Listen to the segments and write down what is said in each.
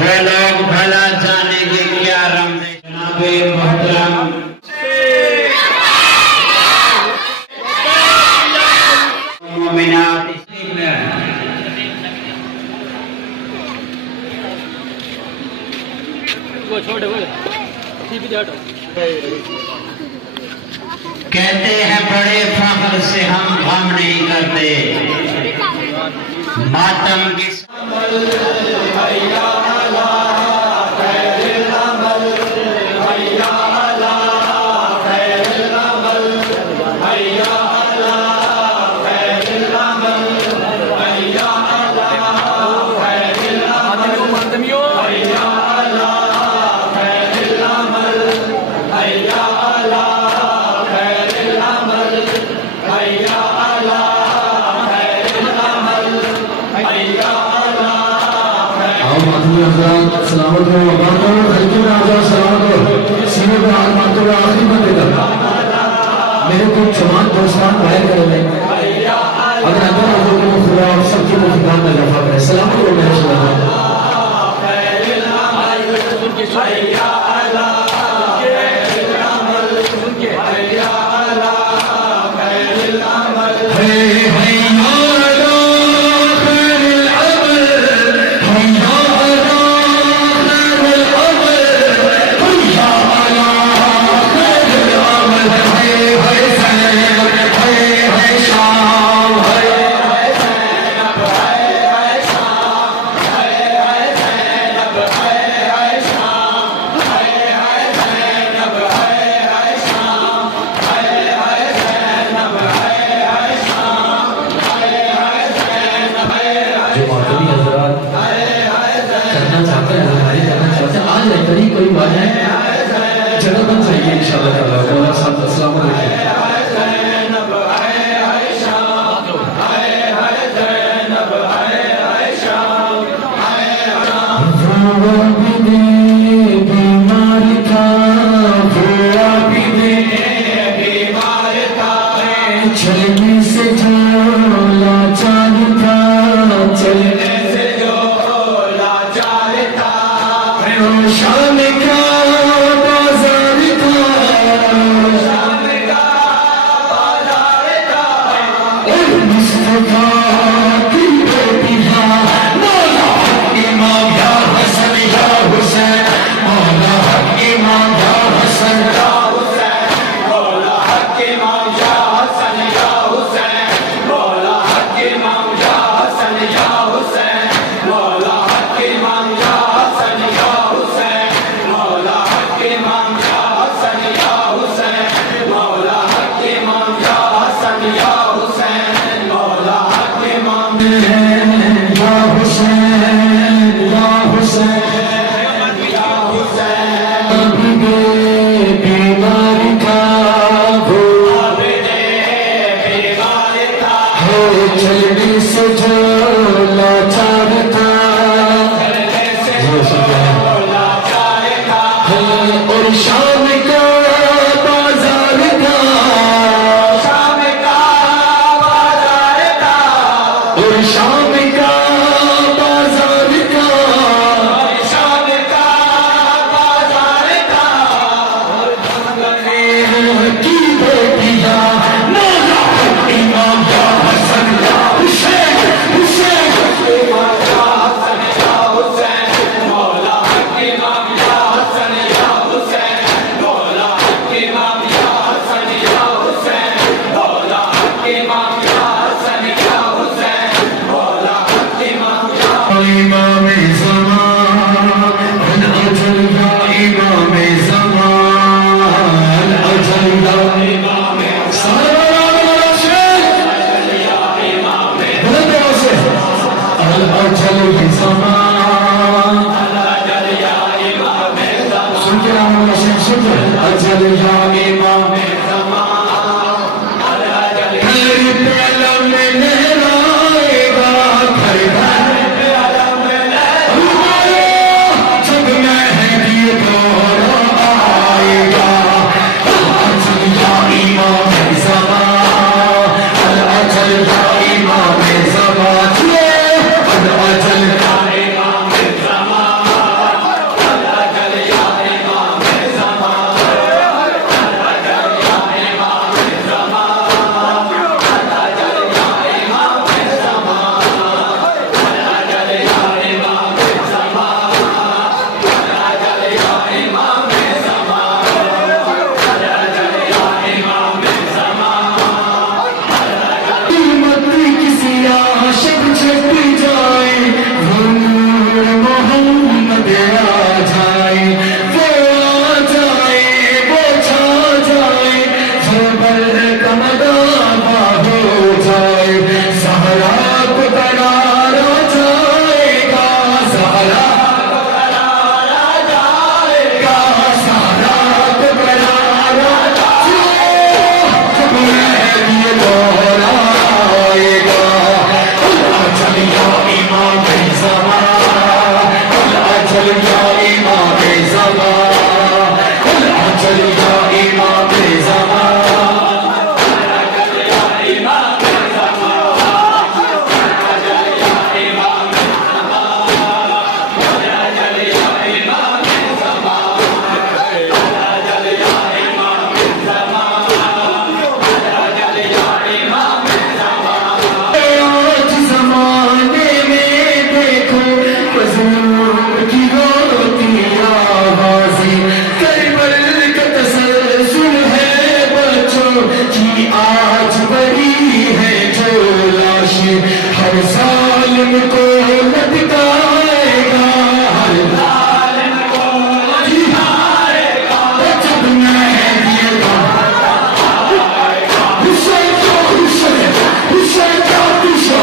ہے لوگ بھلا جانے کے کیا رمزے جناب محترم مومنات کہتے ہیں بڑے فخر سے ہم غم نہیں کرتے ماتم کی سلامت ہو وبارک ہو خلقی میں آجا سلامت ہو سینے میں آج مانتے ہوئے آخری بندے کا میرے کو جوان دوستان بھائی کرے لیں اگر اندر آجو کہ خدا اور سب کی مفیدان میں جفا کرے سلامت ہو میرے سلامت کوئی بات ہے جگہ بن جائیے انشاءاللہ تعالیٰ اللہ صاحب السلام علیکم چلنے سے جو لاچار تھا چلنے سے جو لاچار تھا شام کا بازار تھا شام کا بازار تھا اور مصطفیٰ کی بیٹی تھا مولا امام یا حسن یا حسین مولا امام یا حسن یا حسین مولا امام یا حسن یا حسین مولا امام یا حسن یا حسین مولا امام یا حسن یا حسین مولا امام یا حسن یا حسین مولا امام یا حسن یا حسین مولا امام یا حسین یا حسین یا حسین بیمار کا چلنے سے جو لاچار تھا اور شام کا بازار تھا شام کا بازار تھا اور شام کا بازار تھا شام کا بازار تھا کی بیٹیاں مولا امام یا حسن یا حسین حسین امام یا حسن یا حسین مولا امام یا حسن یا حسین مولا امام یا حسن یا حسین مولا امام یا حسن یا حسین مولا امام یا امام زمان الاجل یا امام زمان الاجل یا امام الاجل زمان سن کے نام اللہ شیخ سن اجل یا امام زمان گھر پہ علم لہرائے گا گھر پہ علم لہرائے گا جب مہدی دور آئے گا الاجل یا امام زمان الاجل یا امام زمان الاجل یا امام زمان کی ہوتی آوازیں کربل کا تسلسل ہے بچوں کی آج بڑی ہے جو لاشیں ہر ظالم کو لٹکائے گا ہر ظالم کو لٹکائے گا جب مہدی کا حسین کا حسین حسین کا دشا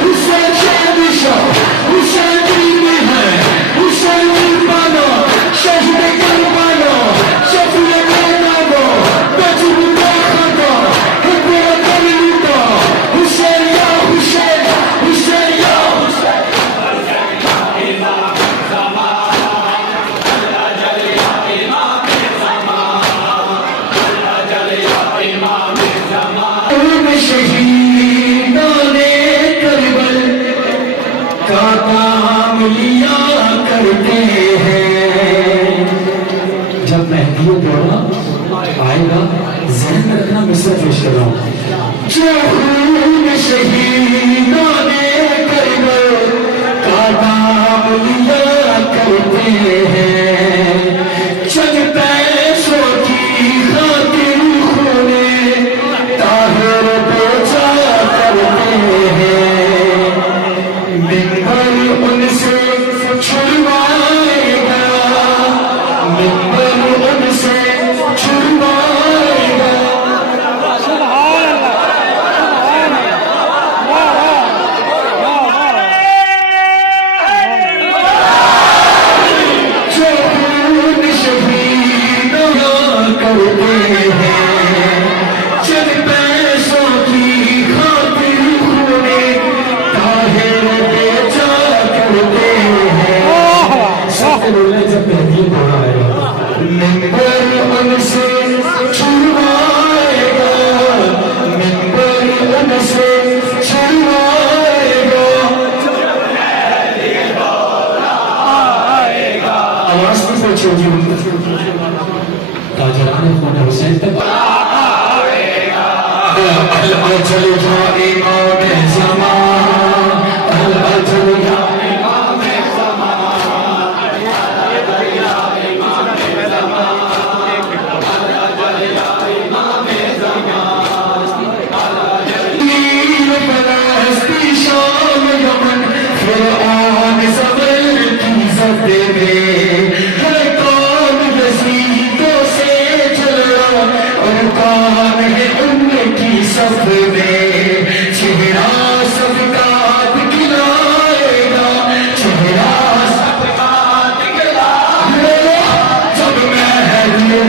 حسین شہنشاہ حسین دین ہے حسین قربانا شہید کربلا شفیع کائنات تجرب کا خطا حکمت لوٹا حسین یا حسین حسین یا حسین شہیدان کربل کا نام لیا کرتے ہیں جب مہدی دورہ آئے گا ذہن میں رکھنا مصر پیش کر رہا ہوں جو خون شہیدان کربل کا نام لیا کرتے ہیں چند پیسوں کی خاطر خونے طاہر بیچا کرتے ہیں منبر ان سے چھڑوائے گا منبر ان سے چھڑوائے گا جو خون شہیدان کرتے ہیں چند پیسوں کی خاطر خونے طاہر بیچا کرتے ہیں سب سے بولے جب مہدی دورہ آئے گا منبر ان سے چھڑوائے گا منبر ان سے چھڑوائے گا آواز کی پوچھو جی تاجران خون حسین تک العجل یا امام زمان العجل یا امام دین فلسطین شام یمن فرعون زبر کی زد میں ہے کون یزیدوں سے جلا اور کون ہے ان کی صف میں چہرہ سب کا دکھلائے گا چہرہ سب کا دکھلائے گا جب مہدی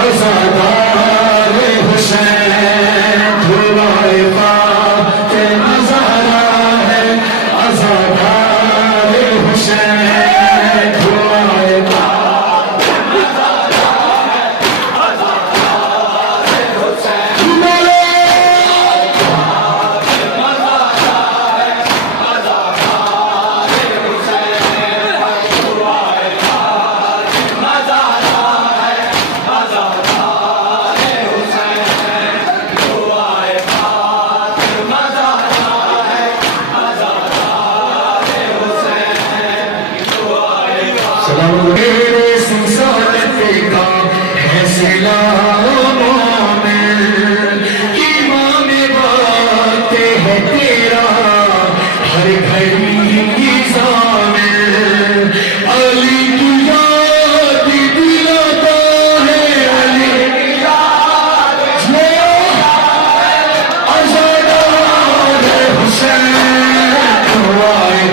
عزادار حسین دھوائے پاک نظارہ ہے عزادار حسین دھوائے پاک نظارہ ہے عزادار حسین میرے سنسانتے کا ہے سلام مومن امام باتے ہے تیرا ہر گھڑی زامن علی کی یاد دلاتا ہے علی کی یاد عزادار حسین دعائے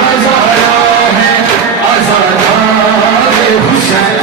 عزادار عزادار حسین